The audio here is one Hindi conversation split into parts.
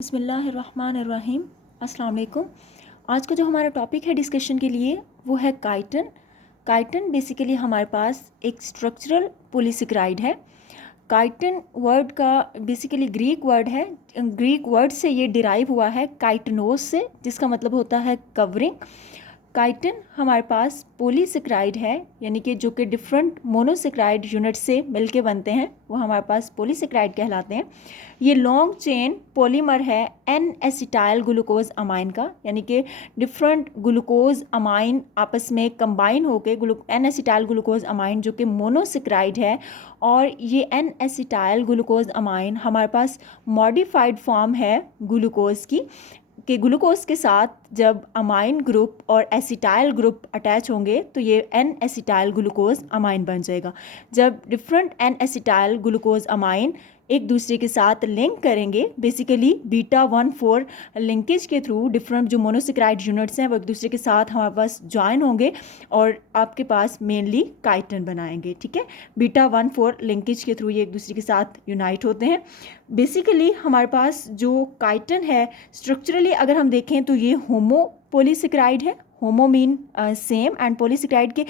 बिस्मिल्लाहिर्रहमानिर्रहीम। अस्सलाम वालेकुम। आज का जो हमारा टॉपिक है डिस्कशन के लिए वो है काइटन। काइटन बेसिकली हमारे पास एक स्ट्रक्चरल पॉलीसेकेराइड है। काइटन वर्ड का बेसिकली ग्रीक वर्ड है। ग्रीक वर्ड से ये डिराइव हुआ है काइटनोस से, जिसका मतलब होता है कवरिंग। काइटिन हमारे पास पॉलीसेकेराइड है, यानी कि जो कि डिफरेंट मोनोसेकेराइड यूनिट से मिलके बनते हैं, वो हमारे पास पॉलीसेकेराइड कहलाते हैं। ये लॉन्ग चेन पॉलीमर है एन एसिटाइल ग्लूकोज अमाइन का, यानी कि डिफरेंट ग्लूकोज अमाइन आपस में कंबाइन होकर एन एसिटाइल ग्लूकोज अमाइन जो कि मोनोसेकेराइड है। और ये एन एसिटाइल ग्लूकोज अमाइन हमारे पास मॉडिफाइड फॉर्म है ग्लूकोज की, कि ग्लूकोज के साथ जब अमाइन ग्रुप और एसिटाइल ग्रुप अटैच होंगे तो ये एन एसिटाइल ग्लूकोज अमाइन बन जाएगा। जब different N acetyl glucose amine एक दूसरे के साथ लिंक करेंगे, बेसिकली बीटा 1,4 लिंकेज के थ्रू डिफरेंट जो मोनोसेकेराइड यूनिट्स हैं वो एक दूसरे के साथ हमारे पास ज्वाइन होंगे और आपके पास मेनली काइटन बनाएंगे। ठीक है, बीटा 1,4 लिंकेज के थ्रू ये एक दूसरे के साथ यूनाइट होते हैं। बेसिकली हमारे पास जो काइटन है स्ट्रक्चरली अगर हम देखें तो ये होमो पॉलीसेकेराइड है। Homo mean same and polysaccharide के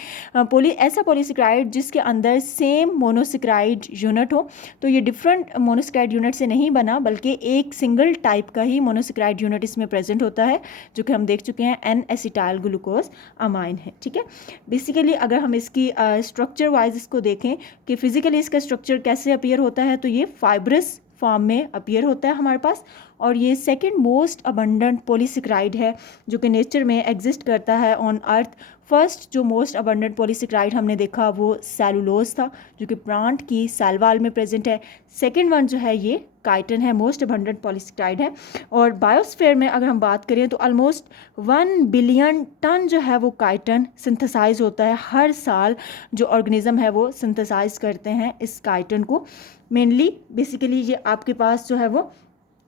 ऐसा पॉलीसेकेराइड जिसके अंदर सेम मोनोसेकेराइड यूनिट हो। तो ये डिफरेंट मोनोसेकेराइड यूनिट से नहीं बना, बल्कि एक सिंगल टाइप का ही मोनोसेकेराइड यूनिट इसमें प्रेजेंट होता है, जो कि हम देख चुके हैं एन एसिटाइल ग्लूकोज अमाइन है। ठीक है, बेसिकली अगर हम इसकी स्ट्रक्चर वाइज इसको देखें कि फिजिकली इसका स्ट्रक्चर कैसे अपीयर होता है, तो ये फाइब्रस फॉर्म में अपीयर होता है हमारे पास। और ये सेकंड मोस्ट अबंडेंट पॉलीसेकेराइड है जो कि नेचर में एग्जिस्ट करता है ऑन अर्थ। फर्स्ट जो मोस्ट अबंडेंट पॉलीसेकेराइड हमने देखा वो सेलुलोज था, जो कि प्लांट की सेल वॉल में प्रेजेंट है। सेकंड वन जो है ये काइटन है, मोस्ट अबंडेंट पॉलीसेकेराइड है। और बायोस्फीयर में अगर हम बात करें तो ऑलमोस्ट 1 बिलियन टन जो है वो काइटन सिंथेसाइज होता है हर साल। जो ऑर्गेनिज्म है वो सिंथेसाइज करते हैं इस काइटन को। मेनली बेसिकली ये आपके पास जो है वो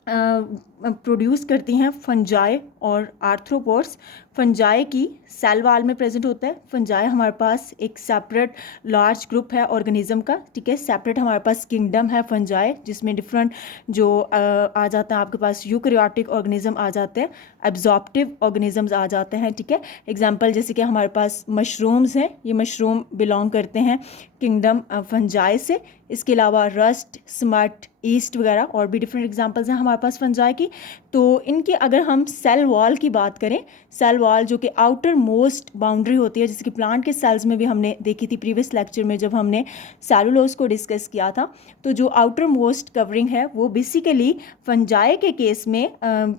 प्रोड्यूस करती हैं फंजाई और आर्थ्रोपोड्स। फंजाई की सेल वॉल में प्रेजेंट होता है। फंजाई हमारे पास एक सेपरेट लार्ज ग्रुप है ऑर्गेनिज्म का। ठीक है, सेपरेट हमारे पास किंगडम है फंजाई, जिसमें डिफरेंट जो आ जाते हैं आपके पास यूकैरियोटिक ऑर्गेनिज्म आ जाते हैं, एब्जॉर्प्टिव ऑर्गेनिजम्स आ जाते हैं। ठीक है, एग्जांपल जैसे कि हमारे पास मशरूम्स हैं, ये मशरूम बिलोंग करते हैं किंगडम फंजाई से। इसके अलावा रस्ट, स्मट, ईस्ट वगैरह और भी डिफरेंट एग्जांपल्स हैं हमारे पास फंजाई की। तो इनके अगर हम सेल वॉल की बात करें, सेल वॉल जो कि आउटर मोस्ट बाउंड्री होती है, जैसे कि प्लांट के सेल्स में भी हमने देखी थी प्रीवियस लेक्चर में जब हमने सेलुलोज को डिस्कस किया था। तो जो आउटर मोस्ट कवरिंग है वो बेसिकली फंजाई के केस में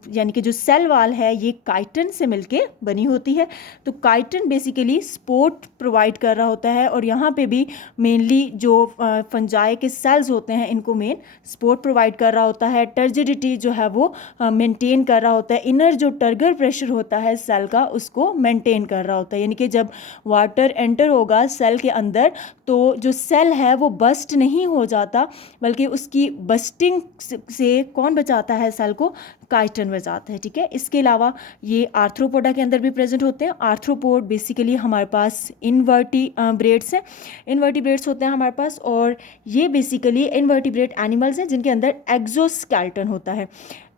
यानी कि जो सेल वॉल है ये काइटन से मिलके बनी होती है। तो काइटन बेसिकली सपोर्ट प्रोवाइड कर रहा होता है, और यहाँ पे भी मेनली जो फंजाई के सेल्स होते हैं इनको मेन सपोर्ट प्रोवाइड कर रहा होता है। टर्जिडिटी जो है वो मेंटेन कर रहा होता है। इनर जो टर्गर प्रेशर होता है सेल का उसको मेंटेन कर रहा होता है, यानी कि जब वाटर एंटर होगा सेल के अंदर तो जो सेल है वो बस्ट नहीं हो जाता, बल्कि उसकी बस्टिंग से कौन बचाता है सेल को? काइटन बचाता है। ठीक है, इसके अलावा ये आर्थ्रोपोडा के अंदर भी प्रेजेंट होते हैं। आर्थ्रोपोड बेसिकली हमारे पास इनवर्टिब्रेट्स हैं, इनवर्टिब्रेट्स होते हैं हमारे पास, और ये बेसिकली इनवर्टिब्रेट एनिमल्स हैं जिनके अंदर एक्सोस्केलेटन होता है।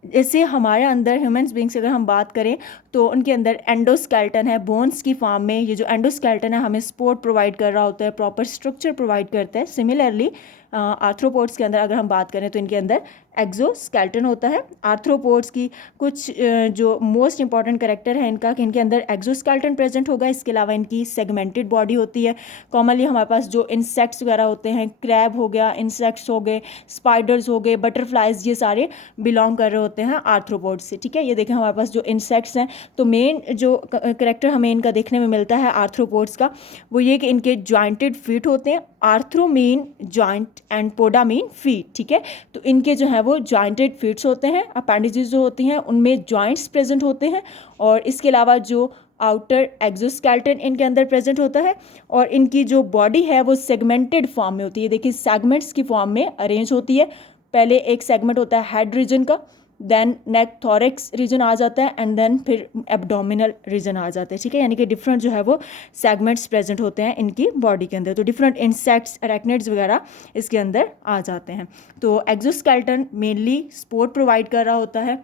जैसे हमारे अंदर ह्यूमंस बींग्स अगर हम बात करें तो उनके अंदर एंडोस्केलेटन है बोन्स की फॉर्म में। ये जो एंडोस्केलेटन है हमें सपोर्ट प्रोवाइड कर रहा होता है, प्रॉपर स्ट्रक्चर प्रोवाइड करता है। सिमिलरली आर्थ्रोपोड्स के अंदर अगर हम बात करें तो इनके अंदर एक्सोस्केलेटन होता है। आर्थ्रोपोड्स की कुछ जो मोस्ट इंपॉर्टेंट कैरेक्टर है इनका कि इनके अंदर एक्सोस्केलेटन प्रेजेंट होगा। इसके अलावा इनकी सेगमेंटेड बॉडी होती है। कॉमनली हमारे पास जो इंसेक्ट्स वगैरह होते हैं, क्रैब हो गया, इंसेक्ट्स हो गए, स्पाइडर्स हो गए, बटरफ्लाइज, ये सारे बिलोंग कर रहे होते हैं आर्थ्रोपोड्स से। ठीक है, ये देखें हमारे पास जो इंसेक्ट्स हैं, तो मेन जो कैरेक्टर हमें इनका देखने में मिलता है आर्थ्रोपोड्स का वो ये कि इनके जॉइंटेड फीट होते हैं। Arthro mean joint and poda mean feet. ठीक है, तो इनके जो है वो जॉइंटेड फीट्स होते हैं। अपेंडिजेस जो होती हैं उनमें जॉइंट्स प्रेजेंट होते हैं, और इसके अलावा जो आउटर एक्सोस्केलेटन इनके अंदर प्रेजेंट होता है, और इनकी जो बॉडी है वो सेगमेंटेड फॉर्म में होती है। देखिए सेगमेंट्स की फॉर्म में अरेंज होती है। पहले एक सेगमेंट होता है हेड रीजन का, देन नेक थॉरेक्स रीजन आ जाता है, एंड देन फिर एब्डोमिनल रीजन आ जाता है। ठीक है, यानी कि डिफरेंट जो है वो सेगमेंट्स प्रेजेंट होते हैं इनकी बॉडी के अंदर। तो डिफरेंट इंसेक्ट्स, अरेक्निड्स वगैरह इसके अंदर आ जाते हैं। तो एक्सोस्केलेटन मेनली सपोर्ट प्रोवाइड कर रहा होता है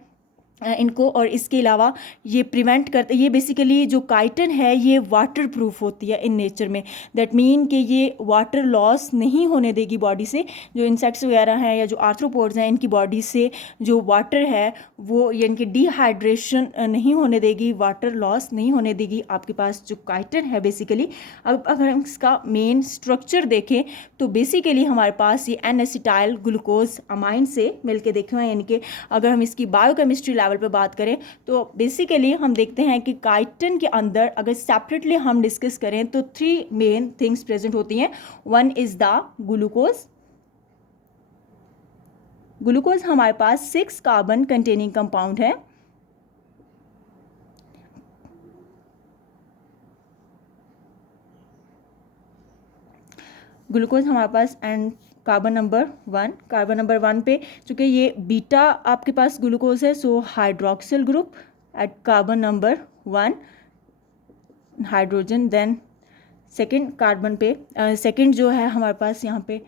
इनको, और इसके अलावा ये प्रिवेंट करते, ये बेसिकली जो काइटन है ये वाटर प्रूफ होती है इन नेचर में। दैट मीन कि ये वाटर लॉस नहीं होने देगी बॉडी से। जो इंसेक्ट्स वगैरह हैं या जो आर्थ्रोपोड्स हैं, इनकी बॉडी से जो वाटर है वो यानी कि डिहाइड्रेशन नहीं होने देगी, वाटर लॉस नहीं होने देगी आपके पास जो काइटन है बेसिकली। अब अगर हम इसका मेन स्ट्रक्चर देखें तो बेसिकली हमारे पास ये एन एसिटाइल ग्लूकोज अमाइन से मिलके देखे हुए हैं। यानी कि अगर हम इसकी बायोकेमिस्ट्री लेवल पे बात करें तो बेसिकली हम देखते हैं कि काइटन के अंदर अगर सेपरेटली हम डिस्कस करें तो 3 मेन थिंग्स प्रेजेंट होती हैं। One is the glucose. Glucose हमारे पास 6 कार्बन कंटेनिंग कंपाउंड है। ग्लूकोज हमारे पास एंड कार्बन नंबर 1 पे चूँकि ये बीटा आपके पास ग्लूकोज है, so hydroxyl group at carbon number 1 hydrogen. Then second carbon पे सेकंड जो है हमारे पास यहाँ पे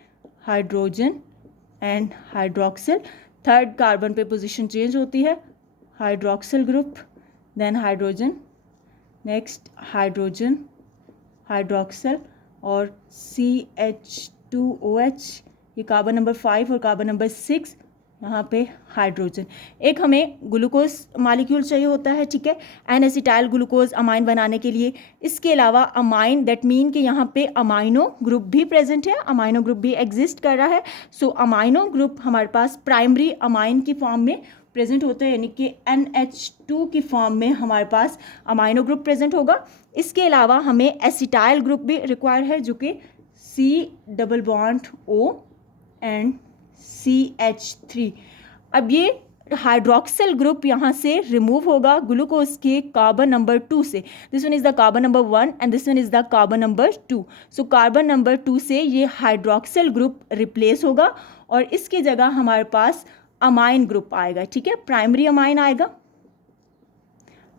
hydrogen and hydroxyl. Third carbon पे पोजीशन चेंज होती है, hydroxyl group then hydrogen, next hydrogen hydroxyl और CH2OH, ये कार्बन नंबर 5 और कार्बन नंबर 6 यहाँ पे हाइड्रोजन। एक हमें ग्लूकोज मालिक्यूल चाहिए होता है, ठीक है, एन एसिटाइल ग्लूकोज अमाइन बनाने के लिए। इसके अलावा अमाइन दैट मीन कि यहाँ पे अमाइनो ग्रुप भी प्रेजेंट है, अमाइनो ग्रुप भी एग्जिस्ट कर रहा है। सो अमाइनो ग्रुप हमारे पास प्राइमरी अमाइन की फॉर्म में प्रेजेंट होते हैं, यानी कि NH2 की फॉर्म में हमारे पास अमाइनो ग्रुप प्रेजेंट होगा। इसके अलावा हमें एसिटाइल ग्रुप भी रिक्वायर है जो कि C+O एंड CH3। अब ये हाइड्रोक्सिल ग्रुप यहाँ से रिमूव होगा ग्लूकोज के कार्बन नंबर 2 से। This one is the carbon number 1 and this one is the carbon number 2। So carbon number 2 से ये हाइड्रोक्सिल ग्रुप रिप्लेस होगा और इसकी जगह हमारे पास अमाइन ग्रुप आएगा, ठीक है, प्राइमरी अमाइन आएगा।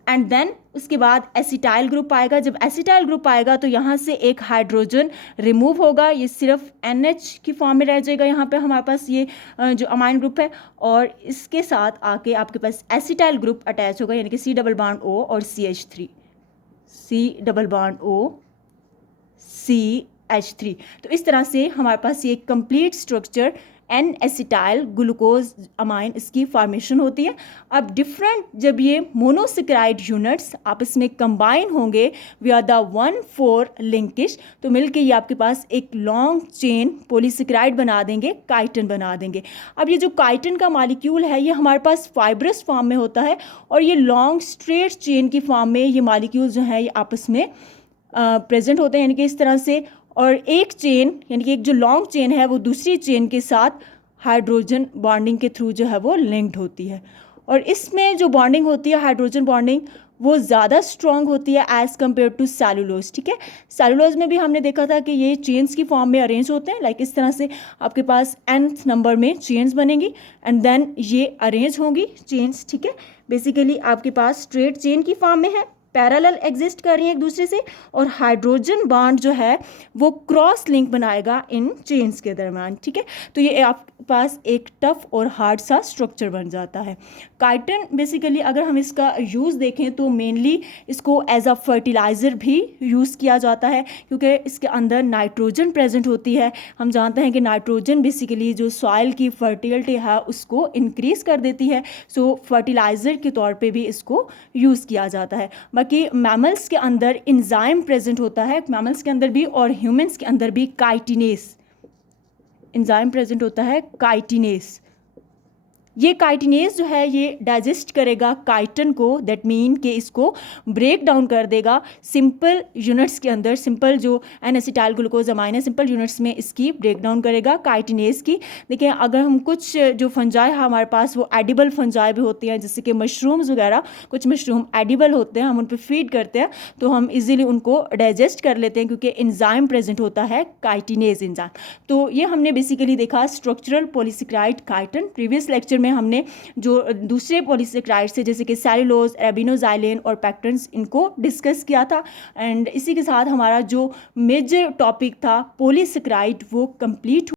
एंड देन उसके बाद एसिटाइल ग्रुप आएगा। जब एसिटाइल ग्रुप आएगा तो यहाँ से एक हाइड्रोजन रिमूव होगा, ये सिर्फ NH की फॉर्म में रह जाएगा यहाँ पे हमारे पास ये जो अमाइन ग्रुप है, और इसके साथ आके आपके पास एसिटाइल ग्रुप अटैच होगा, यानी कि C+O और CH3, C+O CH3। तो इस तरह से हमारे पास ये complete structure N acetyl glucose amine इसकी फॉर्मेशन होती है। अब डिफरेंट जब ये मोनोसेकेराइड यूनिट्स आपस में कंबाइन होंगे विया द 1,4 लिंकेज, तो मिलके ये आपके पास एक लॉन्ग चेन पॉलीसेकेराइड बना देंगे, काइटन बना देंगे। अब ये जो काइटन का मॉलिक्यूल है ये हमारे पास फाइब्रस फॉर्म में होता है और ये लॉन्ग स्ट्रेट चेन की फॉर्म में ये मॉलिक्यूल जो है ये आपस में प्रेजेंट होते हैं, यानी कि इस तरह से। और एक चेन यानी कि एक जो लॉन्ग चेन है वो दूसरी चेन के साथ हाइड्रोजन बॉन्डिंग के थ्रू जो है वो लिंक्ड होती है। और इसमें जो बॉन्डिंग होती है हाइड्रोजन बॉन्डिंग वो ज़्यादा स्ट्रॉन्ग होती है एज़ कम्पेयर टू सेलुलोज, ठीक है। सेलुलोज में भी हमने देखा था कि ये चेन्स की फॉर्म में अरेंज होते हैं, लाइक इस तरह से आपके पास nth नंबर में चेन्स बनेंगी एंड देन ये अरेंज होंगी चेन्स, ठीक है। बेसिकली आपके पास स्ट्रेट चेन की फॉर्म में है, पैरेलल एग्जिस्ट कर रही है एक दूसरे से, और हाइड्रोजन बॉन्ड जो है वो क्रॉस लिंक बनाएगा इन चेन्स के दरम्यान, ठीक है। तो ये आपके पास एक टफ और हार्ड सा स्ट्रक्चर बन जाता है। काइटन बेसिकली अगर हम इसका यूज़ देखें तो मेनली इसको एज अ फर्टिलाइज़र भी यूज़ किया जाता है, क्योंकि इसके अंदर नाइट्रोजन प्रेजेंट होती है। हम जानते हैं कि नाइट्रोजन बेसिकली जो सॉइल की फर्टिलिटी है उसको इंक्रीज़ कर देती है, सो फर्टिलाइज़र के तौर पे भी इसको यूज़ किया जाता है। बाकी मैमल्स के अंदर इंजाइम प्रेजेंट होता है, मैमल्स के अंदर भी और ह्यूमंस के अंदर भी काइटिनेस इंजाइम प्रेजेंट होता है, काइटिनेस। ये काइटिनेस जो है ये डाइजेस्ट करेगा काइटन को, दैट मीन कि इसको ब्रेक डाउन कर देगा सिंपल यूनिट्स के अंदर। सिंपल जो एन एसिटाइल ग्लूकोज अमाइन है सिंपल यूनिट्स में इसकी ब्रेक डाउन करेगा काइटिनेस की। देखिए अगर हम कुछ जो फंजाई है हमारे पास वो एडिबल फंजाई भी होती हैं, जैसे कि मशरूम्स वगैरह, कुछ मशरूम एडिबल होते हैं, हम उन पर फीड करते हैं तो हम इजीली उनको डाइजेस्ट कर लेते हैं क्योंकि एंजाइम प्रेजेंट होता है, काइटिनेज एंजाइम। तो ये हमने बेसिकली देखा structural polysaccharide chiton. Previous lecture में हमने जो दूसरे पॉलीसेकेराइड्स थे जैसे कि सेलुलोज, एबिनोजाइलिन और पैक्टन्स, इनको डिस्कस किया था। एंड इसी के साथ हमारा जो मेजर टॉपिक था पॉलीसेकेराइड वो कंप्लीट